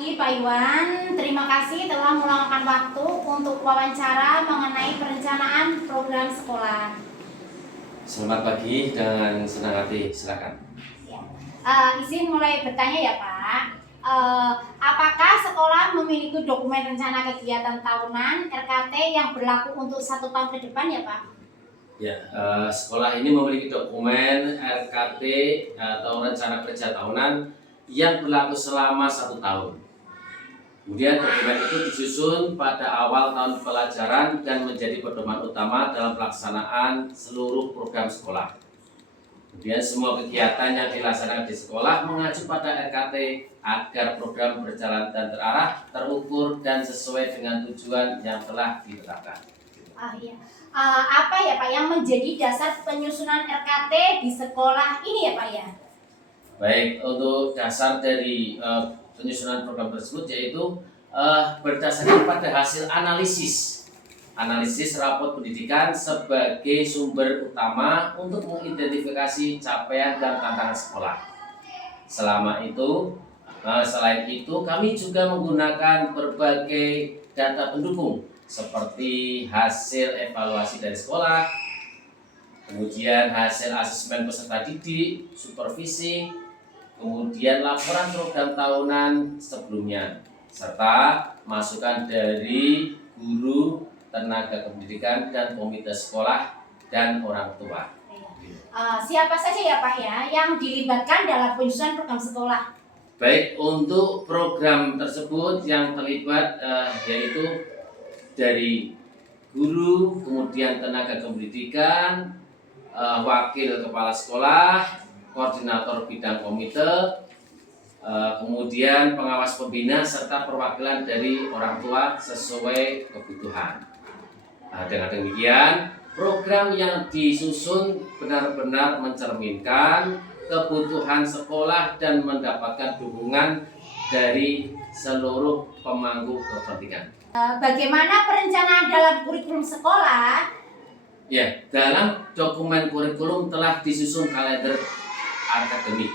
pagi Pak Iwan, terima kasih telah meluangkan waktu untuk wawancara mengenai perencanaan program sekolah. Selamat pagi dengan senang hati, silakan. Ya. Izin mulai bertanya ya Pak. Apakah sekolah memiliki dokumen rencana kegiatan tahunan RKT yang berlaku untuk 1 tahun ke depan ya Pak? Ya, sekolah ini memiliki dokumen RKT atau rencana kerja tahunan yang berlaku selama 1 tahun. Kemudian dokumen itu disusun pada awal tahun pelajaran dan menjadi pedoman utama dalam pelaksanaan seluruh program sekolah. Kemudian semua kegiatan yang dilaksanakan di sekolah mengacu pada RKT agar program berjalan dan terarah, terukur dan sesuai dengan tujuan yang telah ditetapkan. Iya. Apa ya Pak yang menjadi dasar penyusunan RKT di sekolah ini ya Pak ya? Baik, untuk dasar dari penyusunan program tersebut yaitu berdasarkan pada hasil analisis rapot pendidikan sebagai sumber utama untuk mengidentifikasi capaian dan tantangan sekolah. Selain itu kami juga menggunakan berbagai data pendukung seperti hasil evaluasi dari sekolah, kemudian hasil asesmen peserta didik, supervisi, kemudian laporan program tahunan sebelumnya, serta masukan dari guru, tenaga pendidikan, dan komite sekolah, dan orang tua. Siapa saja ya Pak ya yang dilibatkan dalam penyusunan program sekolah? Baik, untuk program tersebut yang terlibat yaitu dari guru, kemudian tenaga pendidikan, wakil kepala sekolah, koordinator bidang komite, kemudian pengawas pembina serta perwakilan dari orang tua sesuai kebutuhan. Dengan demikian, program yang disusun benar-benar mencerminkan kebutuhan sekolah dan mendapatkan dukungan dari seluruh pemangku kepentingan. Bagaimana perencanaan dalam kurikulum sekolah? Ya, dalam dokumen kurikulum telah disusun kalender akademik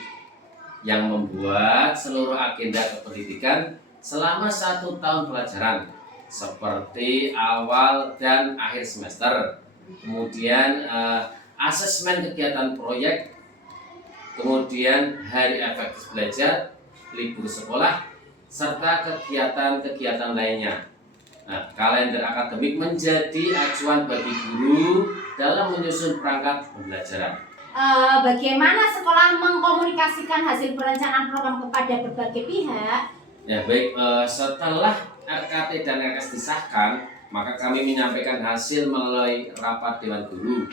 yang membuat seluruh agenda kependidikan selama 1 tahun pelajaran seperti awal dan akhir semester, kemudian asesmen kegiatan proyek, kemudian hari efektif belajar, libur sekolah, serta kegiatan-kegiatan lainnya. Kalender akademik menjadi acuan bagi guru dalam menyusun perangkat pembelajaran. Bagaimana sekolah mengkomunikasikan hasil perencanaan program kepada berbagai pihak? Ya baik, setelah RKT dan RKS disahkan, maka kami menyampaikan hasil melalui rapat dewan guru,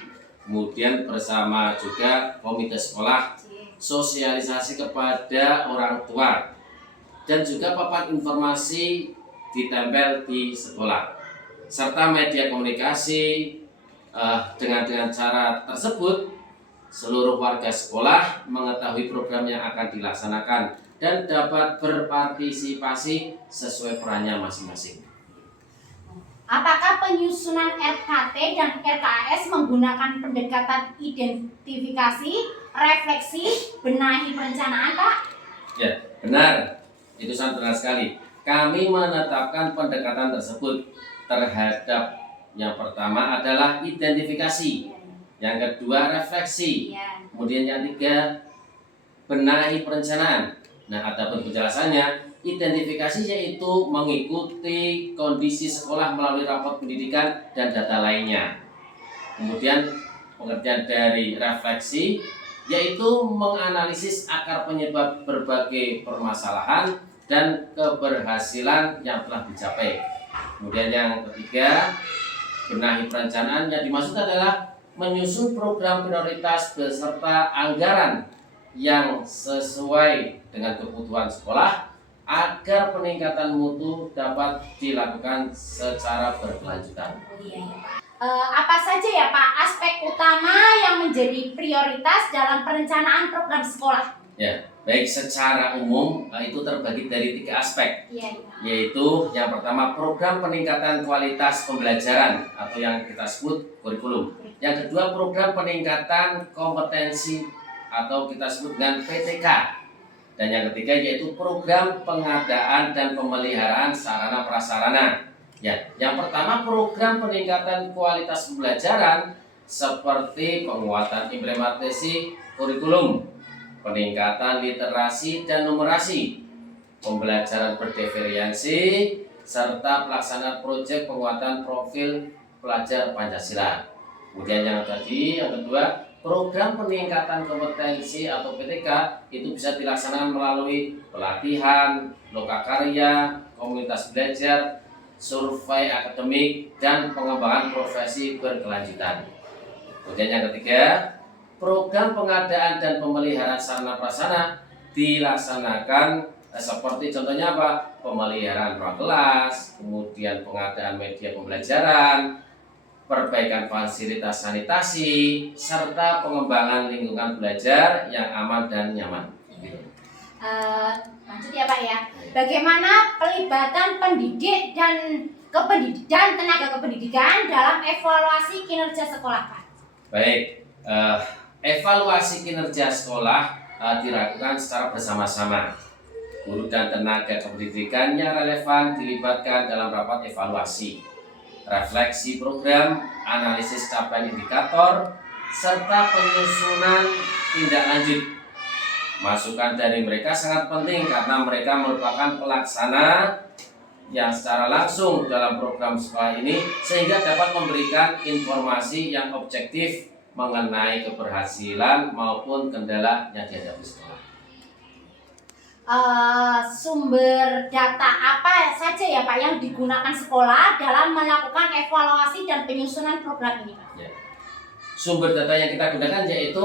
kemudian bersama juga komite sekolah, sosialisasi kepada orang tua, dan juga papan informasi ditempel di sekolah, serta media komunikasi. Dengan cara tersebut, seluruh warga sekolah mengetahui program yang akan dilaksanakan dan dapat berpartisipasi sesuai perannya masing-masing. Apakah penyusunan RKT dan RKS menggunakan pendekatan identifikasi, refleksi, benahi perencanaan, Pak? Ya, benar. Itu sangat benar sekali. Kami menetapkan pendekatan tersebut terhadap yang pertama adalah identifikasi, yang kedua refleksi, kemudian yang ketiga benahi perencanaan. Ada penjelasannya. Identifikasi yaitu mengikuti kondisi sekolah melalui rapot pendidikan dan data lainnya. Kemudian pengertian dari refleksi yaitu menganalisis akar penyebab berbagai permasalahan dan keberhasilan yang telah dicapai. Kemudian yang ketiga, benahi perencanaan yang dimaksud adalah menyusun program prioritas beserta anggaran yang sesuai dengan kebutuhan sekolah agar peningkatan mutu dapat dilakukan secara berkelanjutan. Apa saja ya Pak aspek utama yang menjadi prioritas dalam perencanaan program sekolah? Ya, baik, secara umum itu terbagi dari 3 aspek, yaitu yang pertama program peningkatan kualitas pembelajaran atau yang kita sebut kurikulum. Yang kedua program peningkatan kompetensi atau kita sebut dengan PTK. Dan yang ketiga yaitu program pengadaan dan pemeliharaan sarana prasarana. Ya, yang pertama program peningkatan kualitas pembelajaran seperti penguatan implementasi kurikulum, peningkatan literasi dan numerasi, pembelajaran berdifferensi, serta pelaksanaan proyek penguatan profil pelajar Pancasila. Kemudian yang kedua, program peningkatan kompetensi atau PTK itu bisa dilaksanakan melalui pelatihan, lokakarya, komunitas belajar, survei akademik, dan pengembangan profesi berkelanjutan. Kemudian yang ketiga, program pengadaan dan pemeliharaan sarana prasarana dilaksanakan seperti contohnya apa? Pemeliharaan ruang kelas, kemudian pengadaan media pembelajaran, perbaikan fasilitas sanitasi, serta pengembangan lingkungan belajar yang aman dan nyaman. Lanjut ya Pak ya. Bagaimana pelibatan pendidik dan tenaga kependidikan dalam evaluasi kinerja sekolah Pak? Baik, evaluasi kinerja sekolah dilakukan secara bersama-sama. Guru dan tenaga kependidikan yang relevan dilibatkan dalam rapat evaluasi, refleksi program, analisis capaian indikator, serta penyusunan tindak lanjut. Masukan dari mereka sangat penting karena mereka merupakan pelaksana yang secara langsung dalam program sekolah ini sehingga dapat memberikan informasi yang objektif mengenai keberhasilan maupun kendala yang dihadapi sekolah. Sumber data apa saja ya Pak yang digunakan sekolah dalam melakukan evaluasi dan penyusunan program ini Pak? Ya. Sumber data yang kita gunakan yaitu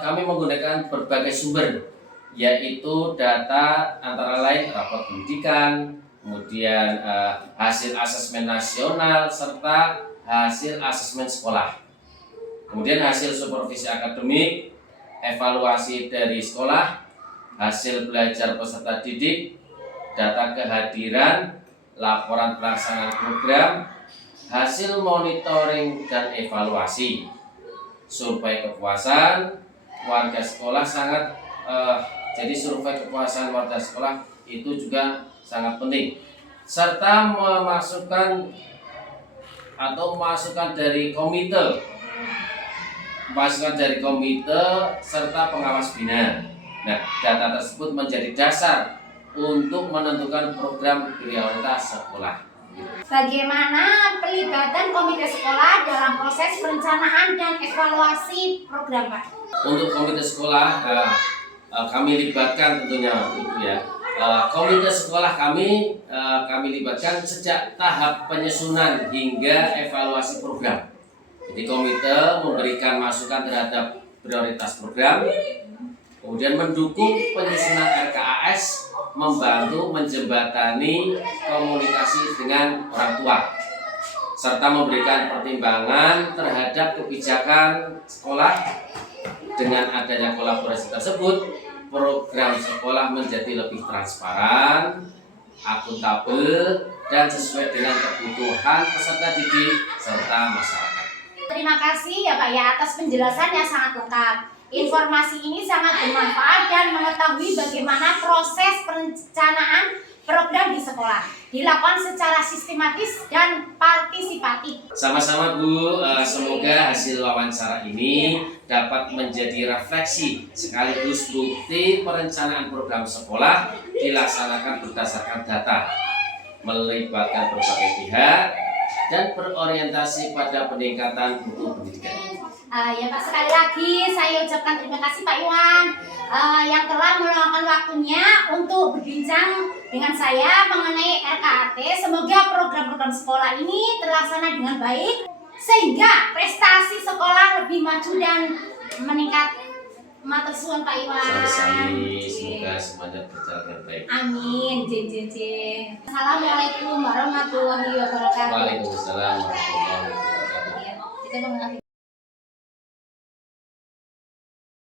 kami menggunakan berbagai sumber, yaitu data antara lain rapor pendidikan, kemudian hasil asesmen nasional, serta hasil asesmen sekolah. Kemudian hasil supervisi akademik, evaluasi dari sekolah, hasil belajar peserta didik, data kehadiran, laporan pelaksanaan program, hasil monitoring dan evaluasi, survei kepuasan warga sekolah jadi survei kepuasan warga sekolah itu juga sangat penting, serta memasukkan dari komite serta pengawas bina. Nah, data tersebut menjadi dasar untuk menentukan program prioritas sekolah. Bagaimana pelibatan komite sekolah dalam proses perencanaan dan evaluasi program Pak? Untuk komite sekolah kami libatkan tentunya Ibu ya. Komite sekolah kami libatkan sejak tahap penyusunan hingga evaluasi program. Jadi komite memberikan masukan terhadap prioritas program, kemudian mendukung penyusunan RKAS, membantu menjembatani komunikasi dengan orang tua, serta memberikan pertimbangan terhadap kebijakan sekolah. Dengan adanya kolaborasi tersebut, program sekolah menjadi lebih transparan, akuntabel, dan sesuai dengan kebutuhan peserta didik serta masyarakat. Terima kasih ya Pak ya atas penjelasan yang sangat lengkap. Informasi ini sangat bermanfaat dan mengetahui bagaimana proses perencanaan program di sekolah dilakukan secara sistematis dan partisipatif. Sama-sama Bu, semoga hasil wawancara ini dapat menjadi refleksi sekaligus bukti perencanaan program sekolah dilaksanakan berdasarkan data, melibatkan berbagai pihak, dan berorientasi pada peningkatan mutu pendidikan. Ya Pak, sekali lagi saya ucapkan terima kasih Pak Iwan yang telah meluangkan waktunya untuk berbincang dengan saya mengenai RKAT. Semoga program-program sekolah ini terlaksana dengan baik sehingga prestasi sekolah lebih maju dan meningkat. Matur suwun Pak Iwan. Sami-sami, semoga semuanya berjalan dengan baik. Amin. Assalamualaikum warahmatullahi wabarakatuh. Waalaikumsalam warahmatullahi wabarakatuh. Kita mengakhiri.